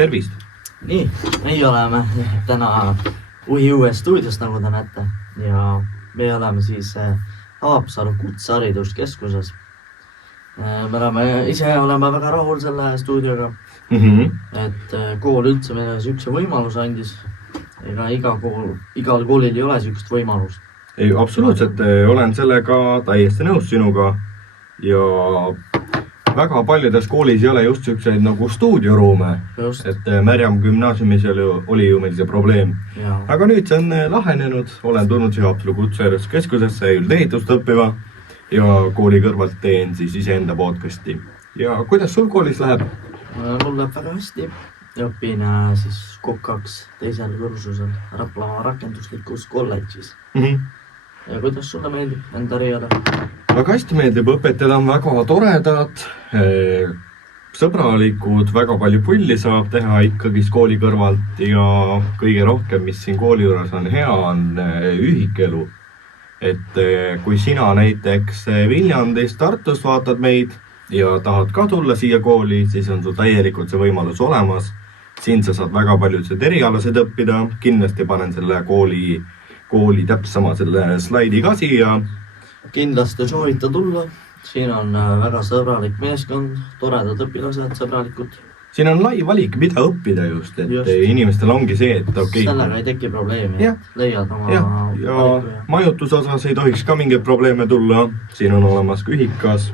Tervist! Nii, meie oleme täna UIUE stuudios, nagu te näete, ja me oleme siis Haapsalu kutsehariduskeskuses. Me ise oleme väga rahul selle stuudioga, et kool üldse meile sihukese võimaluse andis. Ega igal koolil ei ole sihukest võimalust. Ei, absoluutselt olen sellega täiesti nõus sinuga ja väga paljudes koolis ei ole just sihukseid nagu stuudioruume, et Märjam gümnaasiumis oli ju meil see probleem. Ja. Aga nüüd see on lahenenud, olen tulnud siia Haapsalu kutsehariduskeskusesse üldehitust õppima ja kooli kõrvalt teen siis iseenda podcasti. Ja kuidas sul koolis läheb? Mul läheb väga hästi. Õpin siis K2 teisel kursusel Raplamaa rakenduslikus kolledžis. Ja kuidas sulle meeldib enda riiada? Väga hästi meeldib, õpetajad on väga toredad, sõbralikud, väga palju pulli saab teha ikkagi kooli kõrvalt ja kõige rohkem, mis siin kooli juures on hea, on ühikelu. Et kui sina näiteks Viljandis Tartus vaatad meid ja tahad ka tulla siia kooli, siis on sul täielikult see võimalus olemas. Siin sa saad väga paljusid erialasid õppida, kindlasti panen selle kooli täpsama selle slaidi ka siia. Kindlasti soovita tulla. Siin on väga sõbralik meeskond, toredad õpilased, sõbralikud. Siin on lai valik, mida õppida just, et inimestel ongi see, et okei. Sellega ei teki probleemi, et leiad oma valiku. Ja majutuse osas ei tohiks ka mingeid probleeme tulla. Siin on olemas ühikas.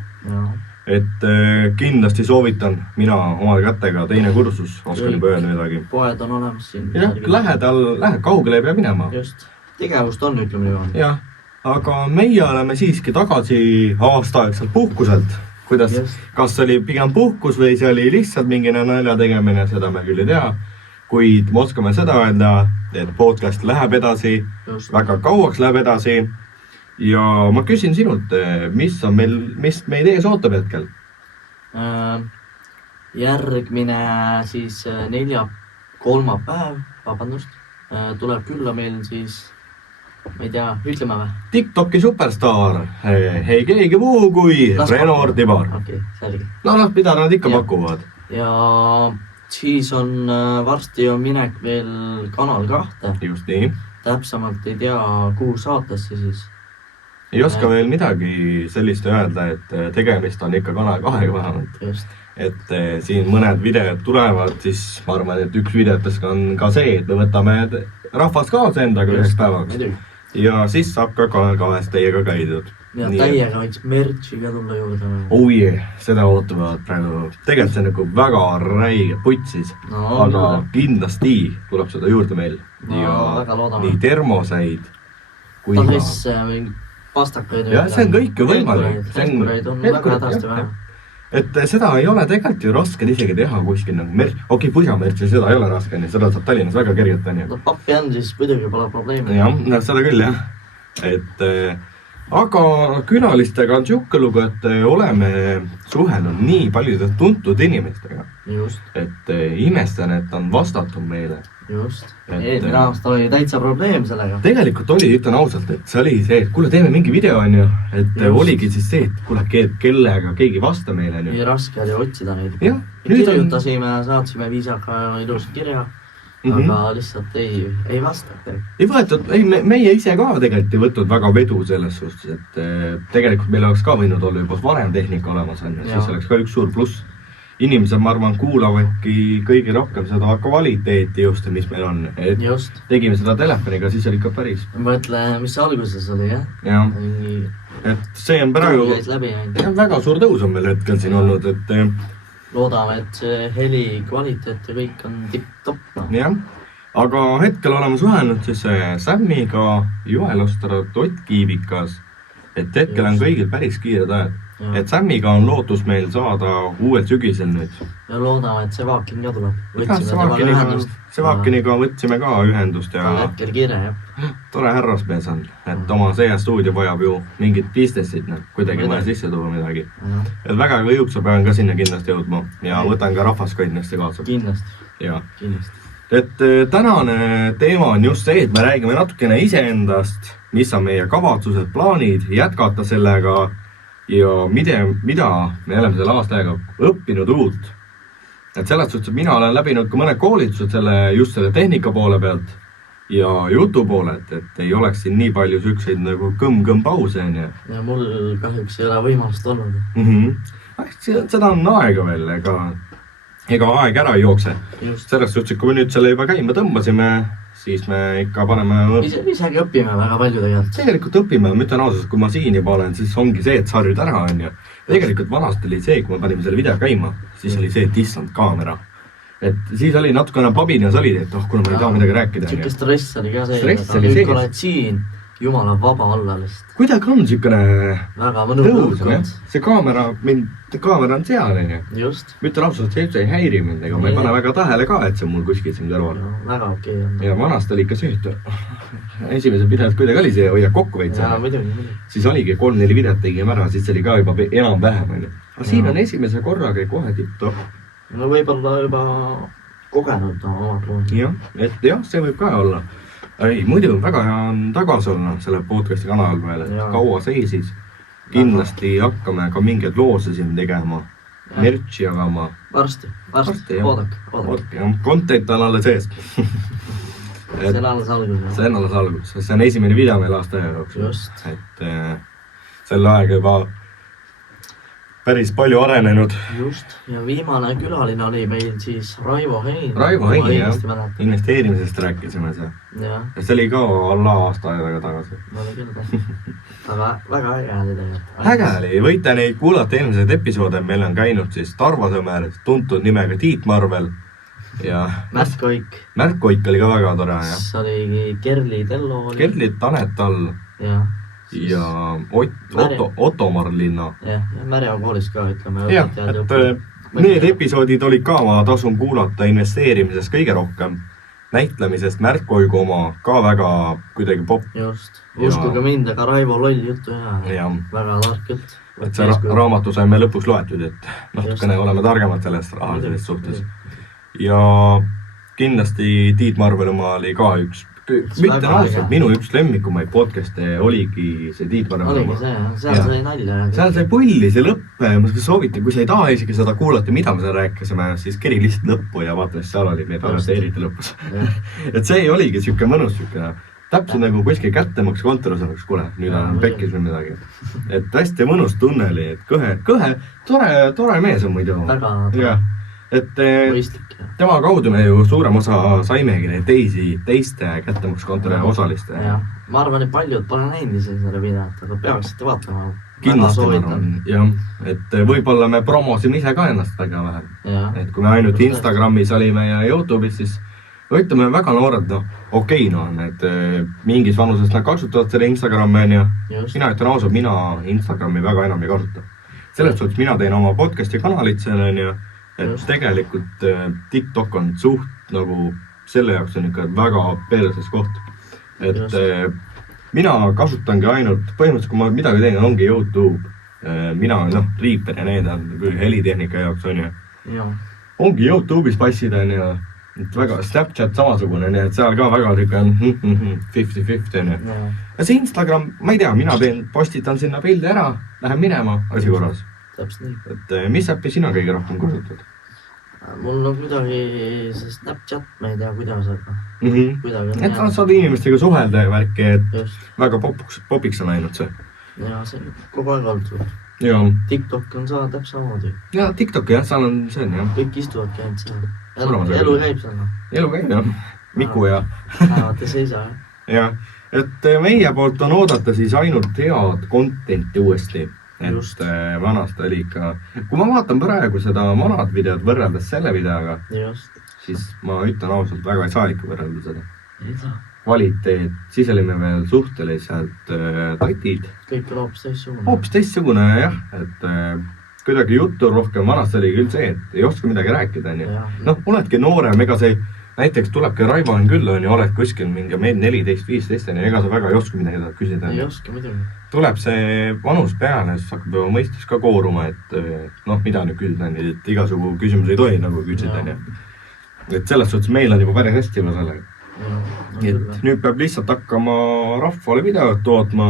Et kindlasti soovitan mina oma kätega teine kursus, oskan juba öelda midagi. Poed on olemas siin. Lähed kaugele ei pea minema. Just, tegevust on, ütleme niimoodi. Jah, aga meie oleme siiski tagasi aastaaegselt puhkuselt. Kuidas, kas oli pigem puhkus või see oli lihtsalt mingi nalja tegemine, seda me küll ei tea. Kuid me oskame seda öelda, et podcast läheb edasi, väga kauaks läheb edasi. Ja ma küsin sinult, mis meid ees ootab hetkel? Järgmine siis kolmapäev, tuleb külla meil siis, ma ei tea, ütleme või? TikToki superstar, ei keegi muu kui Reno Ortibar. Okei, selge. No, mida nad ikka pakuvad. Ja siis on varsti on minek veel Kanal 2. Just nii. Täpsemalt ei tea, kuhu saatesse siis. Ei oska veel midagi sellist öelda, et tegemist on ikka Kanal 2 vähemalt. Just. Et siin mõned videod tulevad, siis ma arvan, et üks videotes on ka see, et me võtame rahvast kaasa endaga üheks päevaks. Ja siis saab ka Kanal 2 teiega käidud. Ja täiega võiks mertsi ka tulla juurde. Seda ootavad praegu. Tegelikult see nagu väga räige putsis, aga kindlasti tuleb seda juurde meil. Ja nii termoseid kui pastakaid. Ja see on kõik ju võimalik. Helkureid on väga hädasti vähe. Et seda ei ole tegelikult ju raske isegi teha kuskil nagu merts. Okei, põhjamertsi seda ei ole raske, nii seda saab Tallinnas väga kergelt. No pappi on, siis muidugi pole probleemi. Jah, seda küll jah. Aga külalistega on siuke lugu, et oleme suhelnud nii paljude tuntud inimestega. Just. Et imestan, et on vastatud meile. Just. Eelmine aasta oli täitsa probleem sellega. Tegelikult oli, ütlen ausalt, et see oli see, et kuule, teeme mingi video on ju. Et oligi siis see, et kuule, kellega keegi vasta meile. Nii raske oli otsida neid. Kirjutasime, saatsime viisaka ilus kirja. Aga lihtsalt ei vastata. Ei võetud, meie ise ka tegelikult ei võtnud väga vedu selles suhtes, et tegelikult meil oleks ka võinud olla juba varem tehnika olemas, siis oleks ka üks suur pluss. Inimesed, ma arvan, kuulavadki kõige rohkem seda kvaliteeti just, mis meil on. Tegime seda telefoniga, siis oli ikka päris. Mõtle, mis alguses oli, jah? Jah, et see on praegu väga suur tõus on meil hetkel siin olnud, et loodame, et see heli kvaliteet ja kõik on tipp-topp. Jah, aga hetkel oleme suhelnud siis Sämmiga, Joel Ostarat, Ott Kiivikas, et hetkel on kõigil päris kiired ajad. Et Sämmiga on lootus meil saada uuel sügisel nüüd. Ja loodame, et see Vaakin ka tuleb. Vaakiniga võtsime ka ühendust. Ta on hetkel kiire, jah. Tore härrasmees on, et oma stuudio vajab ju mingid businessid, kuidagi vaja sisse tuua midagi. Et väga jõudsa pean ka sinna kindlasti jõudma ja võtan ka rahvast kindlasti kaasa. Kindlasti. Et tänane teema on just see, et me räägime natukene iseendast, mis on meie kavatsused, plaanid, jätkata sellega ja mida me oleme selle aastaega õppinud uut. et selles suhtes, et mina olen läbinud ka mõned koolitused just selle tehnika poole pealt ja jutu poolelt, et ei oleks siin nii palju siukseid nagu kõmm-kõmm pause, on ju. Ja mul kahjuks ei ole võimalust olnud. Seda on aega veel, ega aeg ära ei jookse. Selles suhtes, et kui me nüüd selle juba käima tõmbasime, siis me ikka paneme... Isegi õpime väga palju tegelikult. Tegelikult õpime, ma ütlen ausalt, kui ma siin juba olen, siis ongi see, et sarjud ära on ju. Tegelikult vanast oli see, kui me panime selle video käima, siis oli see, et issand kaamera. Et siis oli natukene pabinas oli, et kuna ma ei taha midagi rääkida. Siuke stress oli ka see, et nüüd oled siin, jumala vaba olla lihtsalt. Kuidagi on siukene väga mõnus õhkond. See kaamera on seal, on ju. Just. Ma ütlen ausalt, see üldse ei häiri mind, ega ma ei pane väga tähele ka, et see mul kuskil siin kõrval. Väga okei on. Ja vanast oli ikka see, et esimesed videod kuidagi oli see hoiab kokku veits. Ja, muidugi. Siis oligi 3-4 videot tegime ära, siis oli ka juba enam-vähem. Aga siin on esimese korraga kohe tipp-top. No võib-olla juba kogenud oma klooni. Jah, see võib ka olla. Ei, muidu väga hea on tagasi olla selle podcasti kanal veel, et kaua seisis. Kindlasti hakkame ka mingeid loose siin tegema, merchi jagama. Varsti, oodake. Content on alles sees. See on alles algus. See on alles algus, see on esimene video meil aasta jooksul. Just. Et selle aega juba päris palju arenenud. Just, ja viimane külaline oli meil siis Raivo Hein. Raivo Hein, jah. Investeerimisest rääkisime see. Ja see oli ka alla aasta aega tagasi. Oli küll, aga väga äge oli tegelikult. Äge oli, võite neid kuulata eelmised episoode, meil on käinud siis Tarvo Sõmer, tuntud nimega Tiit Marvel ja Märt Koik. Märt Koik oli ka väga tore, jah. See oli Kerli Tello. Kerli Tanet all. Ja Otto Marlinna. Ja Märja koolis ka, ütleme. Jah, et need episoodid olid ka, ma tasun kuulata investeerimisest kõige rohkem. Näitlemisest Märt Koigu oma ka väga kuidagi popp. Just, uskuge mind, aga Raivo loll juttu ja väga tark jutt. Et see raamatu saime lõpuks loetud, et natukene oleme targemad sellest rahalisest suhtes. Ja kindlasti Tiit Marvel oma oli ka üks. Mitte ausalt, minu üks lemmikumaid podcast'e oligi see Tiit Marvel. Oligi see, seal sai nalja. Seal sai pulli, see lõppe, ma sooviti, kui sa ei taha isegi seda kuulata, mida me seal rääkisime, siis keri lihtsalt lõppu ja vaata, mis seal oli, me pärast eriti lõpus. Et see oligi siuke mõnus, siuke täpselt nagu kuskil kättemaks kontoris oleks, kuule, nüüd on pekkis või midagi. Et hästi mõnus tunne oli, et kõhe, tore mees on muidu. Väga et tema kaudu me ju suurem osa saimegi neid teiste kättemaksukontori osaliste. Ma arvan, et paljud pole näinud selle videot, aga peaksite vaatama. Kindlasti ma arvan, jah. Et võib-olla me promosime ise ka ennast väga vähe. Et kui me ainult Instagramis olime ja YouTube'is, siis ütleme väga noored, okei, et mingis vanuses nad kasutavad selle Instagrami, ja mina ütlen ausalt, mina Instagrami väga enam ei kasuta. Selles suhtes mina teen oma podcasti kanalit selle, et tegelikult TikTok on suht nagu selle jaoks on ikka väga perses koht. Et mina kasutangi ainult, põhimõtteliselt kui ma midagi teen, ongi YouTube. Mina Reaper ja need on küll helitehnika jaoks on ju. Ongi YouTube'is passid on ju. Väga Snapchat samasugune, et seal ka väga tükk on 50-50 on ju. Ja see Instagram, ma ei tea, mina postitan sinna pildi ära, lähen minema, asi korras. Et mis äppi sina kõige rohkem kasutad? Mul on kuidagi see Snapchat, ma ei tea kuidas, aga kuidagi. Et saad inimestega suhelda ja värki, et väga popiks on ainult see. Ja see on kogu aeg olnud. TikTok on saa täpselt samamoodi. Ja TikTok jah, seal on see jah. Kõik istuvadki ainult seal. Elu käib seal. Elu käib jah, Miku ja. Näevate seisa jah. Et meie poolt on oodata siis ainult head contenti uuesti. Et vanast oli ikka, kui ma vaatan praegu seda vanad videod võrreldes selle videoga, siis ma ütlen ausalt, väga ei saa ikka võrrelda seda. Kvaliteet, siis olime veel suhteliselt tatid. Kõik on hoopis teistsugune. Hoopis teistsugune jah, et kuidagi juttu rohkem vanast oli küll see, et ei oska midagi rääkida. Oledki noorem, ega see näiteks tulebki Raivo on küll, oled kuskil mingi 14-15, ega sa väga ei oska midagi küsida. Ei oska midagi. Tuleb see vanus peale, siis hakkab juba mõistes ka kooruma, et mida nüüd küsida, et igasugu küsimus ei tohi nagu küsida. Et selles suhtes meil on juba päris hästi juba sellega. Et nüüd peab lihtsalt hakkama rahvale videot tootma.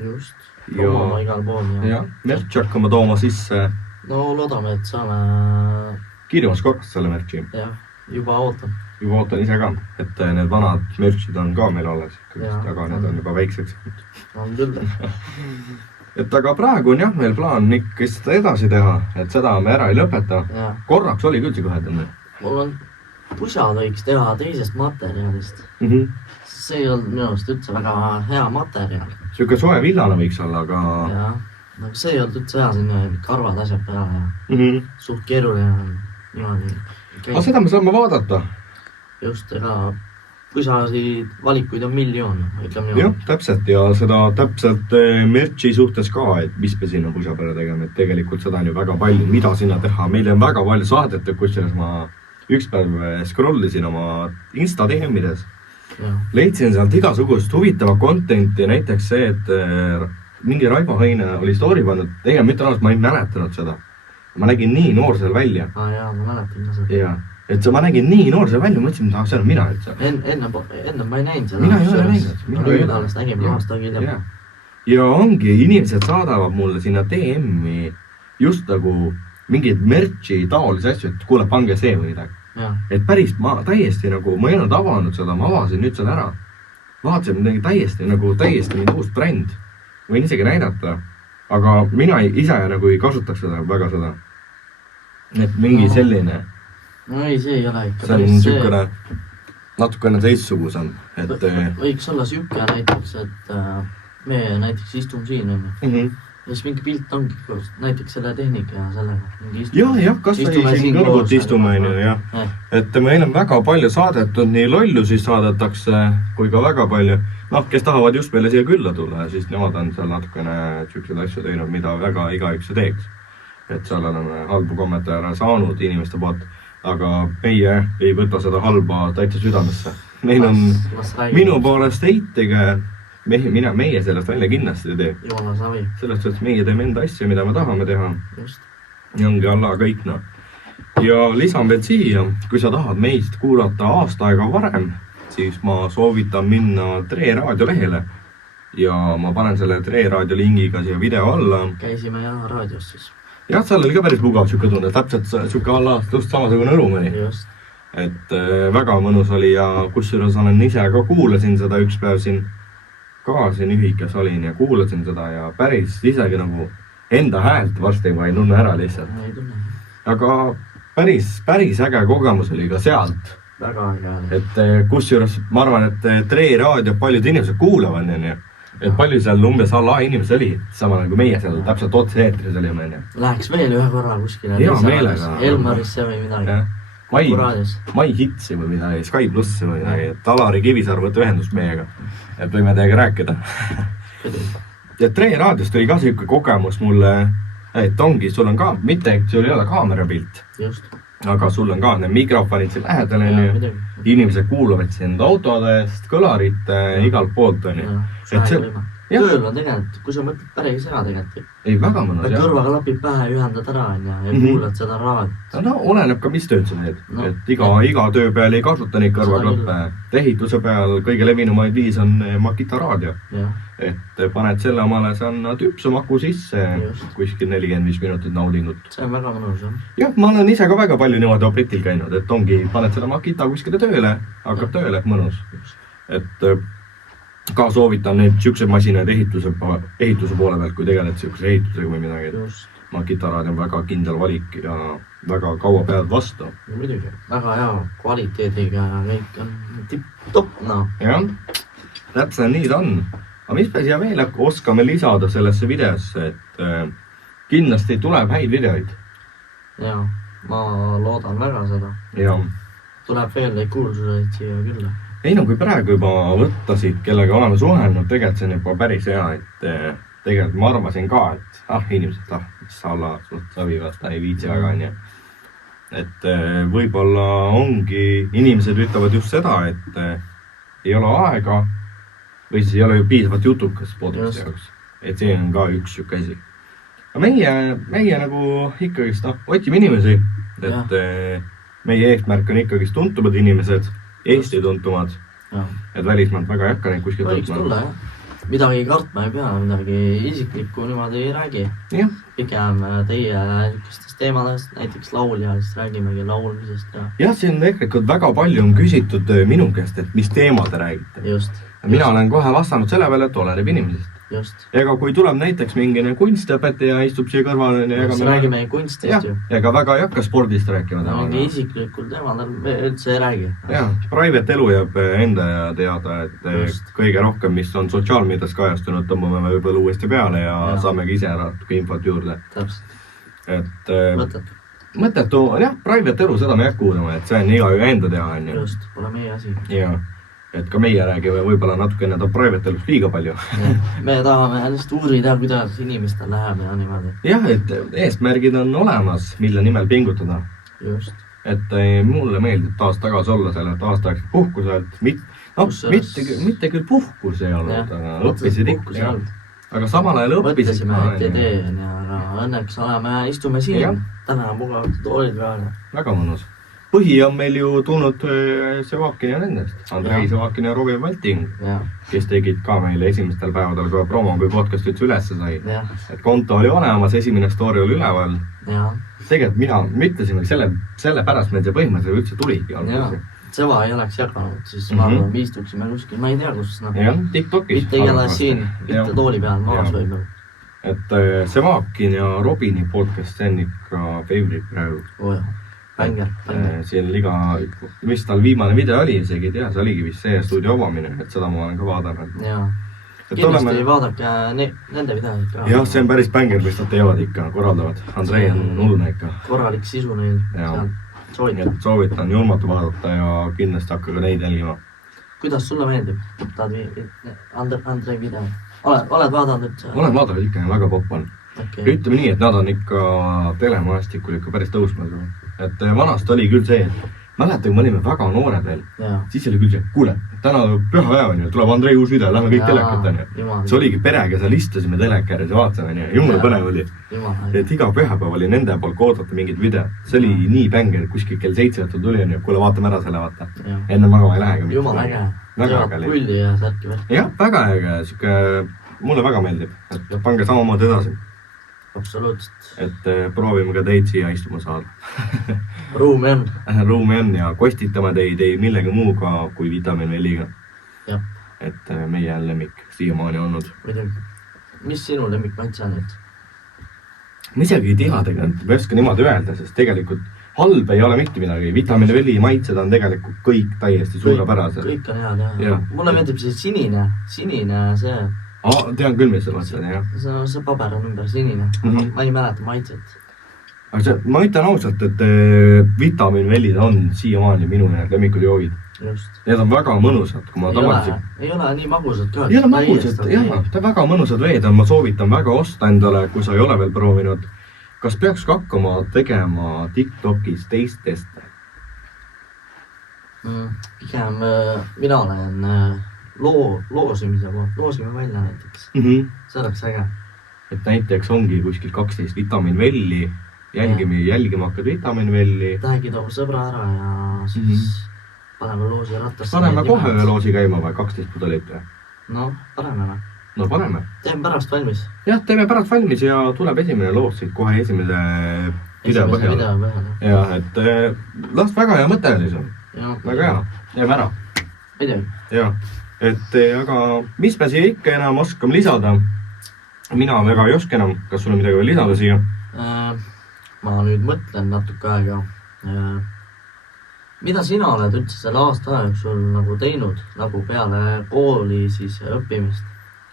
Just, tooma igal pool. Ja merch hakkama tooma sisse. No loodame, et saame kiiremas korras selle märtsi. jah, juba ootan. Juba ootan ise ka, et need vanad märtsid on ka meil alles, aga need on juba väikseks. On küll. Et aga praegu on jah, meil plaan ikka seda edasi teha, et seda me ära ei lõpeta. Korraks oli küll see kõhedamine. Mul on pusad võiks teha teisest materjalist. See ei olnud minu arust üldse väga hea materjal. Siuke soe villane võiks olla, aga... Jah, no see ei olnud üldse hea sinna karvad asjad peale ja suht keeruline on niimoodi. Aga seda me saame vaadata. Just, ega pusasi valikuid on miljoon, ütleme niimoodi. Jah, täpselt ja seda täpselt mertsi suhtes ka, et mis me sinna pusa peale tegema, et tegelikult seda on ju väga palju, mida sinna teha. Meil on väga palju saadet, kusjuures ma üks päev scrollisin oma Insta DM-ides. Leidsin sealt igasugust huvitava contenti, näiteks see, et mingi Raivo Heine oli story pannud, mitte alast ma ei mäletanud seda. Ma nägin nii noor seal välja. Jaa, ma mäletan seda. Jaa, et ma nägin nii noor seal välja, mõtlesin, et see on mina üldse. Enne ma ei näinud seda. Mina ei ole näinud. Nüüd alles nägime aasta hiljem. Ja ongi, inimesed saadavad mulle sinna DM-i just nagu mingid mertsi taolisi asju, et kuule, pange see või midagi. Et päris ma täiesti nagu, ma ei olnud avanud seda, ma avasin nüüd selle ära. Vaatasin midagi täiesti mingi uus bränd. Võin isegi näidata, aga mina ise nagu ei kasutaks seda väga seda. Et mingi selline. No ei, see ei ole ikka. See on sükene natukene teistsugusem. Võiks olla süke näiteks, et me näiteks istume siin. Ja siis mingi pilt ongi näiteks selle tehnika ja sellega. Jah, kas või siin kõrvut istume, jah. Et meil on väga palju saadetud, nii lollusi saadetakse kui ka väga palju. Kes tahavad just meile siia külla tulla, siis nemad on seal natukene sükseid asju teinud, mida väga igaüks teeks. Et seal oleme halbu kommentaare saanud inimeste poolt, aga meie ei võta seda halba täitsa südamesse. Meil on minu poolest heitige. Meie sellest välja kindlasti ei tee. Jumala savi. Sellest, et meie teeme enda asja, mida me tahame teha. Just. Ja ongi alla kõik. Ja lisan veel siia, kui sa tahad meist kuulata aasta aega varem, siis ma soovitan minna Tre Raadio lehele. Ja ma panen selle Tre Raadio lingiga siia video alla. Käisime jah raadios siis. Jah, seal oli ka päris mugav siuke tunne. Täpselt siuke alla just samasugune õlu mõni. Just. Et väga mõnus oli ja kusjuures olen ise ka kuulasin seda üks päev siin siin ühikas olin ja kuulasin seda ja päris isegi nagu enda häält varsti ma ei tunne ära lihtsalt. Ei tunne. Aga päris äge kogemus oli ka sealt. Väga äge. Et kusjuures ma arvan, et Tre Raadio paljud inimesed kuulavad, et palju seal umbes alla inimesi oli, sama nagu meie seal täpselt otse eetris olime. Läheks veel ühe korra kuskile. Hea meelega. Elmarisse või midagi. Mai hitsi või midagi, Sky Plussi või midagi, et Alari Kivisaar võtta ühendust meiega, et võime teiega rääkida. Ja Tre Raadiost oli ka siuke kogemus mulle, et ongi, sul on ka, mitte, sul ei ole kaamerapilt, aga sul on ka need mikrofonid siin lähedal, inimesed kuuluvad sind autodest, kõlarite, igalt poolt on. Tööl on tegelikult, kui sa mõtled päris hea tegelikult. Ei, väga mõnus, jah. Kõrvaga lapid pähe ühendad ära ja kuulad seda raadiot. No, oleneb ka, mis tööd sa teed. Et iga töö peal ei kasuta neid kõrvaklappe. Ehituse peal kõige levinumaid viis on Makita raadio. Et paned selle omale, see on tüpsum aku sisse, kuskil 45 minutit naudingut. See on väga mõnus, jah. Jah, ma olen ise ka väga palju niimoodi opritil käinud, et ongi, paned selle Makita kuskile tööle, hakkab tööle, mõnus. Et ka soovitan neid siukseid masinaid ehituse poole pealt, kui tegeled siukse ehitusega või midagi. Makita raadio on väga kindel valik ja väga kaua pead vastu. Muidugi, väga hea kvaliteediga ja kõik on tipp-topp, Jah, täpselt nii ta on. Aga mis me siia veel oskame lisada sellesse videosse, et kindlasti tuleb häid videoid. Jaa, ma loodan väga seda. Jaa. Tuleb veel neid kuulsuseid siia küll. Ei, kui praegu juba võttasid, kellega oleme suhelnud, tegelikult see on juba päris hea, et tegelikult ma arvasin ka, et inimesed, mis alla suht savivad, ta ei viitsi väga, on. Et võib-olla ongi, inimesed ütlevad just seda, et ei ole aega või siis ei ole ju piisavalt jutukas podcasti jaoks. Et see on ka üks siuke asi. Meie nagu ikkagist otsime inimesi, et meie eesmärk on ikkagist tuntumad inimesed, Eesti tuntumad, et välismaalt väga ei hakka neid kuskil võiks tulla, jah. midagi kartma ei pea, midagi isiklikku niimoodi ei räägi. Jah. Pigem teie niisugustest teemadest, näiteks lauljalist räägimegi laulmisest ja... Jah, siin tegelikult väga palju on küsitud minu käest, et mis teema te räägite. Just. Mina olen kohe vastanud selle peale, et oleneb inimesest. Just. Ega kui tuleb näiteks mingine kunstiõpetaja istub siia kõrval... räägime kunstist ju. Ega väga ei hakka spordist rääkima. Mingi isiklikul teemadel me üldse ei räägi. Jah, private elu jääb enda teada, et just. Kõige rohkem, mis on sotsiaalmeedias kajastunud, tõmbame me võib-olla uuesti peale ja saamegi ise natuke infot juurde. Täpselt. Et mõttetu. Jah, private elu, seda me jääb kuulama, et see on iga enda teha. Just, pole meie asi. Jah. Et ka meie räägime võib-olla natuke enda private elust liiga palju. Me tahame lihtsalt uurida, kuidas inimestel läheb ja niimoodi. Jah, et eesmärgid on olemas, mille nimel pingutada. Just. Et mulle meeldib taas tagasi olla selle, et aasta aeg puhkuselt. Mitte küll puhkus ei olnud, aga õppisid ikka. Aga samal ajal õppisid. Mõtlesime, et ei tee, aga õnneks istume siin. Täna on mugavad toolid peale. Väga mõnus. Põhi on meil ju tulnud Sevakin ja nendest. Andrei Sevakin ja Robin Valting, kes tegid ka meile esimestel päevadel ka promo, kui podcast üldse ülesse sai. Et konto oli olemas, esimene story oli üleval. Tegelikult me ütlesime, selle pärast meil see põhimõtteliselt üldse tuligi. Seva ei oleks jaganud, siis ma arvan, me istuksime kuskil, ma ei tea, kus. Jah, TikTokis. Mitte igatahes siin, mitte tooli peal, maas võib-olla. Et Sevakin ja Robini podcast on ikka favorite praegu. Pänger. Siin liga, mis tal viimane video oli, isegi ei tea, see oligi vist see stuudio avamine, et seda ma olen ka vaadanud. Jaa, kindlasti vaadake nende videoid ka. Jah, see on päris pänger, mis nad teevad ikka, korraldavad. Andrei on hullne ikka. Korralik sisu neil. Soovitan julmatu vaadata ja kindlasti hakka ka neid jälgima. Kuidas sulle meeldib? Andrei video. Oled vaadanud üldse? Olen vaadanud ikka, väga popp on. Ütleme nii, et nad on ikka telemaastikul ikka päris tõusmas. Et vanast oli küll see, et mäletan, kui me olime väga noored veel, siis oli küll see, kuule, täna püha päev on ju, tuleb Andrei uus video, lähme kõik telekat on ju. See oligi perega, seal istusime telekäres ja vaatasime ja jumala põnev oli. Et iga pühapäev oli nende poolt koodata mingid video. See oli nii pänger, kuskil kell 7 õhtul tuli on ju, kuule vaatame ära selle vaata. Enne magama ei lähegi. Jumala äge. Väga pulli ja särki veel. Jah, väga äge, mulle väga meeldib, et pange samamoodi edasi. Absoluutselt. Et proovime ka teid siia istuma saada. Ruumi on. Ruumi on ja kostitame teid ei millegi muuga kui vitamiin V-ga. Jah. Et meie lemmik siiamaani olnud. Muidugi. Mis sinu lemmik maitse on nüüd? Ma isegi ei tea tegelikult, ma ei oska niimoodi öelda, sest tegelikult halb ei ole mitte midagi. Vitamiin V maitsed on tegelikult kõik täiesti suurepärased. Kõik on head, jah. Mulle meeldib see sinine see... Tean küll, mis see mõtlen, jah. See paber on ümber sinine. Ma ei mäleta maitset. Ma ütlen ausalt, et vitamiin V on siiamaani minu lemmikud joogid. Just. Need on väga mõnusad, kui ma tavaliselt... Ei ole nii magusad ka. Ei ole magusad, jah. Ta väga mõnusad veed on. Ma soovitan väga osta endale, kui sa ei ole veel proovinud. Kas peaks ka hakkama tegema TikTokis teist teste? Pigem mina olen... loosimise poolt, loosime välja näiteks. See oleks äge. Et näiteks ongi kuskil 12 vitamiin V, jälgima hakkad vitamiin V. Tähegi toob sõbra ära ja siis paneme loosi rattasse. Paneme kohe loosi käima või 12 pudelit või? No, paneme. No paneme. Teeme pärast valmis. Jah, teeme pärast valmis ja tuleb esimene loos siit kohe esimese video põhjal. Ja, et las väga hea mõte oli sul. Väga hea. Jääme ära. Midagi. Ja. Et aga mis me siia ikka enam oskame lisada? Mina väga ei oska enam. Kas sul on midagi veel lisada siia? Ma nüüd mõtlen natuke aega. Mida sina oled üldse selle aasta jooksul nagu teinud nagu peale kooli siis õppimist?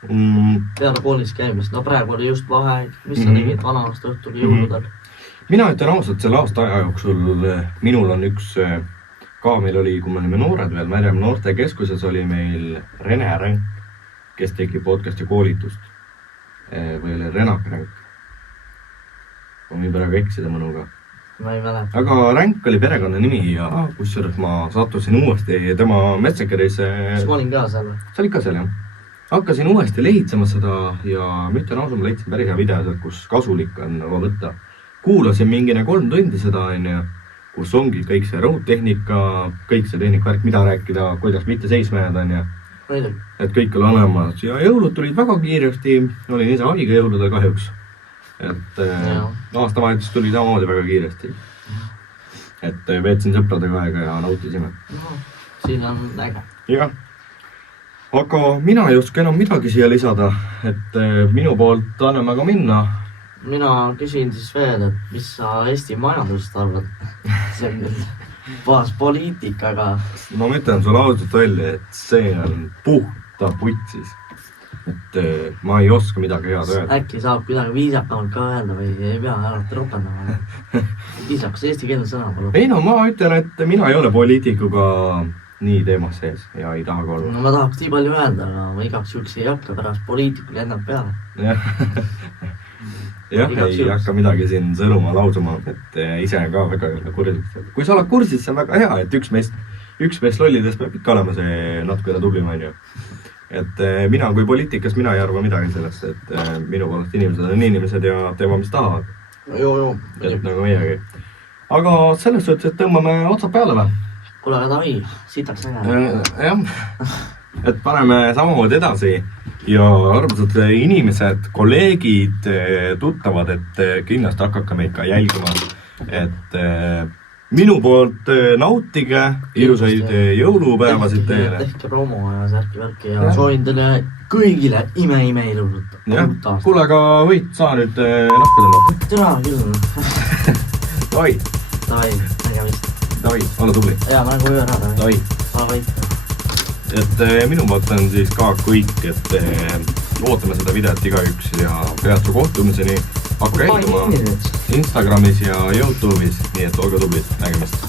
Peale koolis käimist? No praegu oli just vaheaeg. Mis sa tegid vana aasta õhtul jõuludel? Mina ütlen ausalt, selle aasta aja jooksul minul on üks... Ka meil oli, kui me olime noored veel, Märjam noortekeskuses oli meil Rene Ränk, kes tegi podcasti koolitust. Või oli Renak Ränk. Ma võin praegu eksida mõnuga. Ma ei mäleta. Aga Ränk oli perekonna nimi ja kusjuures ma sattusin uuesti tema Messekeris. Kas ma olin ka seal? Sa olid ka seal, jah. Hakkasin uuesti lehitsema seda ja mitte ausalt, ma leidsin päris hea video, kus kasulik on võtta. Kuulasin mingine 3 tundi seda, kus ongi kõik see rõudtehnika, kõik see tehnikvärk, mida rääkida, kuidas mitte seisma jääda, on ja et kõik oli olemas ja jõulud tulid väga kiiresti, olin ise haige jõuludel kahjuks. Et aastavahetus tuli samamoodi väga kiiresti. Et veetsin sõpradega aega ja nautisime. No, siin on äge. Jah. Aga mina ei oska enam midagi siia lisada, et minu poolt anname ka minna. Mina küsin siis veel, et mis sa Eesti majandust arvad? See on nüüd puhas poliitikaga. Ma mõtlen sulle ausalt välja, et see on puhta putsis. Et ma ei oska midagi head öelda. Äkki saab kuidagi viisakamalt ka öelda või ei pea alati ropendama. Viisakas eesti keelne sõna palun. Ei no ma ütlen, et mina ei ole poliitikuga nii teemas sees ja ei taha ka olla. No ma tahaks nii palju öelda, aga ma igaks juhuks ei hakka pärast poliitikul lennab peale. Jah, ei hakka midagi siin sõnuma lausuma, et ise ka väga ei ole kursis. Kui sa oled kursis, see on väga hea, et üks meest lollidest peab ikka olema see natukene tublim, on ju. Et mina kui poliitikas, mina ei arva midagi sellest, et minu poolest inimesed on inimesed ja teevad, mis tahavad. Joo. Et nagu meiegi. Aga selles suhtes, et tõmbame otsad peale või? Kuule, aga Tavi, sitaks äge. Jah, et paneme samamoodi edasi ja armsad inimesed, kolleegid, tuttavad, et kindlasti hakake meid ka jälgima. Et minu poolt nautige, ilusaid jõulupäevasid teile. Tehke promo ja särki ja soovin teile kõigile ime ilusat. Kuule, aga võid sa nüüd nahku tõmmata? Tere küll. Davai. Davai, nägemist. Davai, ole tubli. Ja, ma nagu ära. Davai. Davai. Et minu poolt on siis ka kõik, et ootame seda videot igaüks ja peatsu kohtumiseni. Hakka käituma Instagramis ja YouTube'is, nii et olge tublid, nägemist.